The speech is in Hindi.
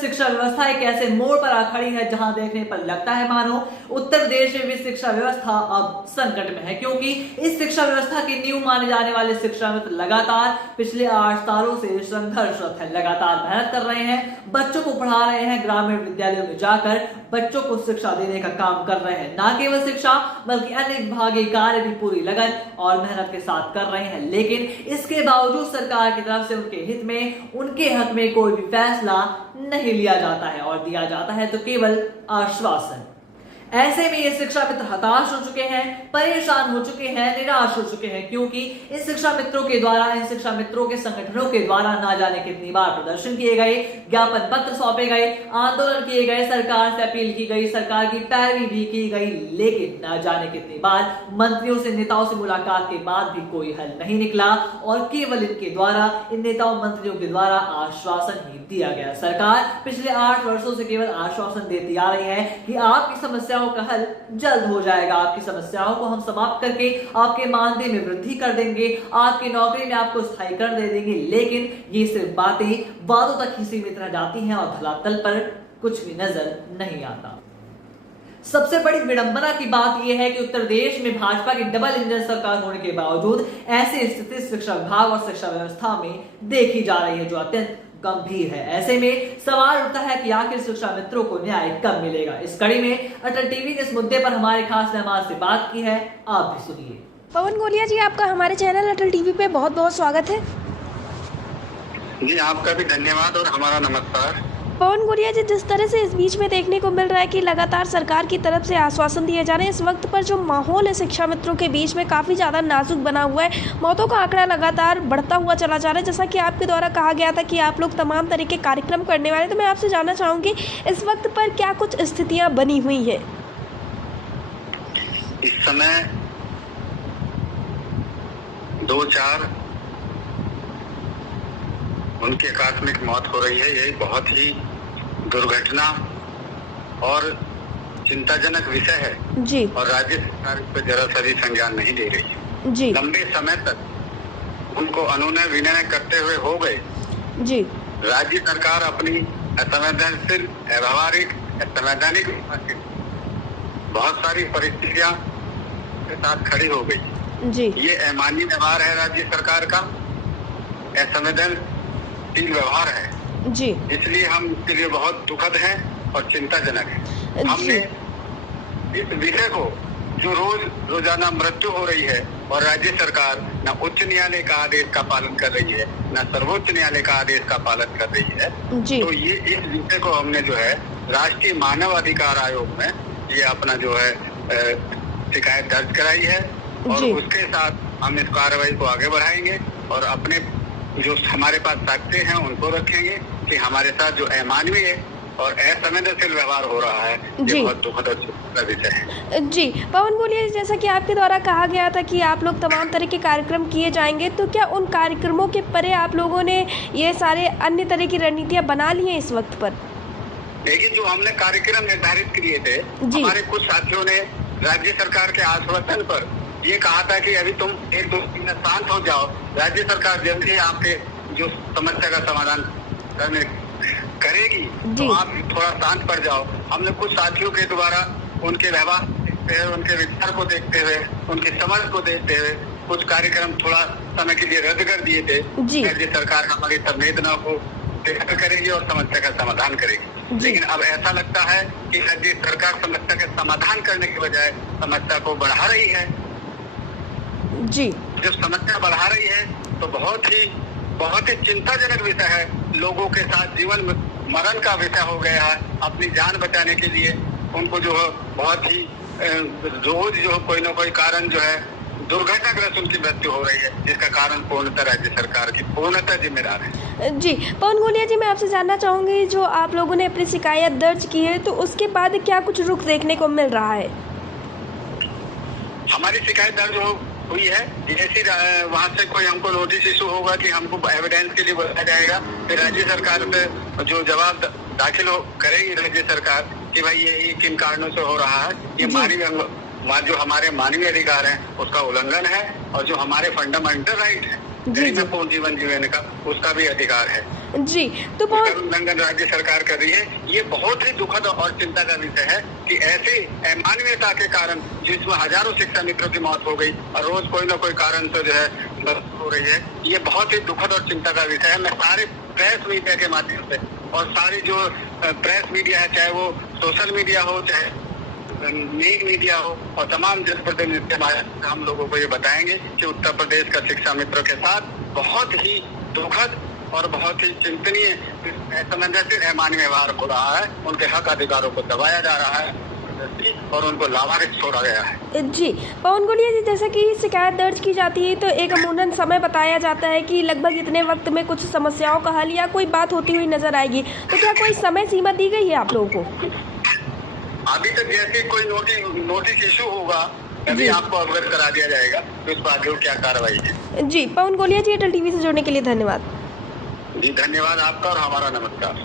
शिक्षा व्यवस्था एक ऐसे मोड़ पर आ खड़ी है जहां देखने पर लगता है मानो उत्तर प्रदेश में भी शिक्षा व्यवस्था अब संकट में है, क्योंकि इस शिक्षा व्यवस्था की नींव माने जाने वाले शिक्षा मित्र लगातार पिछले 8 सालों से संघर्षरत है, लगातार मेहनत कर रहे हैं, बच्चों को पढ़ा रहे हैं, ग्रामीण विद्यालयों में जाकर बच्चों को शिक्षा देने का काम कर रहे हैं। न केवल शिक्षा बल्कि अन्य विभागीय कार्य भी पूरी लगन और मेहनत के साथ कर रहे हैं, लेकिन इसके बावजूद सरकार की तरफ से उनके हित में, उनके हक में कोई भी फैसला नहीं लिया जाता है और दिया जाता है तो केवल आश्वासन। ऐसे में ये शिक्षा मित्र हताश हो चुके हैं, परेशान हो चुके हैं, निराश हो चुके हैं, क्योंकि इन शिक्षा मित्रों के द्वारा, इन शिक्षा मित्रों के संगठनों के द्वारा ना जाने कितनी बार प्रदर्शन किए गए, ज्ञापन पत्र सौंपे गए, आंदोलन किए गए, सरकार से अपील की गई, सरकार की पैरवी भी की गई, लेकिन ना जाने कितनी बार मंत्रियों से, नेताओं से मुलाकात के बाद भी कोई हल नहीं निकला और केवल इनके द्वारा, इन नेताओं मंत्रियों के द्वारा आश्वासन ही दिया गया। सरकार पिछले 8 वर्षों से केवल आश्वासन देती आ रही है कि आपकी समस्या का हल जल्द हो जाएगा, आपकी समस्याओं को हम समाप्त करके आपके मानदेय में वृद्धि कर देंगे, आपकी नौकरी में आपको स्थायीकरण दे देंगे, लेकिन ये सिर्फ बातें वादों तक ही सीमित रह जाती हैं और धरातल पर कुछ भी नजर नहीं आता। सबसे बड़ी विडंबना की बात यह है कि उत्तर प्रदेश में भाजपा की डबल इंजन सरकार होने के बावजूद ऐसी स्थिति शिक्षा विभाग और शिक्षा व्यवस्था में देखी जा रही है जो अत्यंत गंभीर है। ऐसे में सवाल उठता है कि आखिर शिक्षा मित्रों को न्याय कब मिलेगा। इस कड़ी में अटल टीवी ने इस मुद्दे पर हमारे खास मेहमान से बात की है, आप भी सुनिए। पवन गोलिया जी, आपका हमारे चैनल अटल टीवी पे बहुत बहुत स्वागत है। जी, आपका भी धन्यवाद और हमारा नमस्कार। पवन गोलिया जी, जिस तरह से इस बीच में देखने को मिल रहा है कि लगातार सरकार की तरफ से आश्वासन दिए जा रहे हैं, इस वक्त पर जो माहौल है शिक्षा मित्रों के बीच में काफ़ी ज़्यादा नाजुक बना हुआ है, मौतों का आंकड़ा लगातार बढ़ता हुआ चला जा रहा है। जैसा कि आपके द्वारा कहा गया था कि आप लोग तमाम तरह के कार्यक्रम करने वाले, तो मैं आपसे जानना चाहूँगी इस वक्त पर क्या कुछ स्थितियाँ बनी हुई हैं? इस समय 2-4 उनकी आकस्मिक मौत हो रही है। यही बहुत ही दुर्घटना और चिंताजनक विषय है जी। और राज्य सरकार इस पर जरा सा भी संज्ञान नहीं ले रही है जी। लंबे समय तक उनको अनुनय विनय करते हुए हो गए जी। राज्य सरकार अपनी असंवेदनशील, अव्यावहारिक, असंवैधानिक बहुत सारी परिस्थितियां के साथ खड़ी हो गई। जी। ये अमानवीय व्यवहार है राज्य सरकार का, असंवेदनशील व्यवहार है जी। इसलिए हम इसके लिए बहुत दुखद हैं और चिंताजनक है। हमने इस विषय को, जो रोजाना मृत्यु हो रही है और राज्य सरकार न उच्च न्यायालय का आदेश का पालन कर रही है, न सर्वोच्च न्यायालय का आदेश का पालन कर रही है, तो ये इस विषय को हमने जो है राष्ट्रीय मानव अधिकार आयोग में ये अपना जो है शिकायत दर्ज कराई है और उसके साथ हम इस कार्रवाई को आगे बढ़ाएंगे और अपने जो हमारे पास साक्ष्य हैं उनको रखेंगे कि हमारे साथ जो अमानवीय और असंवेदनशील व्यवहार हो रहा है ये बहुत दुखद विषय है। जी पवन गोलिया, जैसा कि आपके द्वारा कहा गया था कि आप लोग तमाम तरह के कार्यक्रम किए जाएंगे, तो क्या उन कार्यक्रमों के परे आप लोगों ने ये सारे अन्य तरह की रणनीतियाँ बना ली हैं इस वक्त पर? देखिए, जो हमने कार्यक्रम निर्धारित किए थे, हमारे कुछ साथियों ने राज्य सरकार के आश्वासन पर ये कहा था कि अभी तुम 1-2 दिन शांत हो जाओ, राज्य सरकार जल्द ही आपके जो समस्या का समाधान करने करेगी, तो आप थोड़ा शांत पड़ जाओ। हमने कुछ साथियों के द्वारा उनके व्यवहार देखते हुए, उनके विचार को देखते हुए, उनकी समझ को देखते हुए कुछ कार्यक्रम थोड़ा समय के लिए रद्द कर दिए थे। राज्य सरकार हमारी संवेदनाओं को तैयार करेगी और समस्या का समाधान करेगी, लेकिन अब ऐसा लगता है कि राज्य सरकार समस्या का समाधान करने के बजाय समस्या को बढ़ा रही है। जी, जब समस्या बढ़ा रही है तो बहुत ही चिंताजनक विषय है। लोगों के साथ जीवन मरण का विषय हो गया है। अपनी जान बचाने के लिए उनको जो है बहुत ही रोज जो कोई न कोई कारण जो है दुर्घटनाग्रस्त उनकी मृत्यु हो रही है, जिसका कारण पूर्णतः राज्य सरकार की पूर्णतः जिम्मेदार है। जी पवन गोलिया जी, मैं आपसे जानना चाहूंगी, जो आप लोगों ने अपनी शिकायत दर्ज की है तो उसके बाद क्या कुछ रुख देखने को मिल रहा है? हमारी शिकायत दर्ज हुई है, जैसे वहाँ से कोई हमको नोटिस इशू होगा कि हमको एविडेंस के लिए बुलाया जाएगा, फिर राज्य सरकार पे जो जवाब दाखिल करेगी राज्य सरकार कि भाई ये किन कारणों से हो रहा है, ये जो हमारे मानवीय अधिकार हैं उसका उल्लंघन है और जो हमारे फंडामेंटल राइट है जी, जी। पूर्ण जीवन जीने का उसका भी अधिकार है जी, तो उसका उल्लंघन राज्य सरकार कर रही है। ये बहुत ही दुखद और चिंता का विषय है कि ऐसी अमानवीयता के कारण जिसमें हजारों शिक्षा मित्रों की मौत हो गई और रोज कोई ना कोई कारण से जो है मृत्यु हो रही है, ये बहुत ही दुखद और चिंता का विषय है। मैं सारे प्रेस मीडिया के माध्यम से और सारी जो प्रेस मीडिया है, चाहे वो सोशल मीडिया हो चाहे न्यूज मीडिया हो, और तमाम जनप्रतिनिधि के माध्यम से हम लोगों को ये बताएंगे कि उत्तर प्रदेश का शिक्षा मित्रों के साथ बहुत ही दुखद और बहुत ही चिंतनीय संवेदनशील अमानवीय व्यवहार हो रहा है। उनके हक अधिकारों को दबाया जा रहा है और उनको लावारिस छोड़ा गया है। जी, पवन गोलिया जी, जैसे कि शिकायत दर्ज की जाती है तो एक अमूमन समय बताया जाता है कि लगभग इतने वक्त में कुछ समस्याओं का हल या कोई बात होती हुई नजर आएगी, तो क्या कोई समय सीमा दी गई है आप लोगों को? अभी तक जैसे कोई नोटिस इशू होगा तभी आपको अवगत करा दिया जाएगा तो इस पर आगे क्या कार्रवाई है। जी, पवन गोलिया जी, एयरटेल टीवी से जुड़ने के लिए धन्यवाद। जी धन्यवाद आपका और हमारा नमस्कार।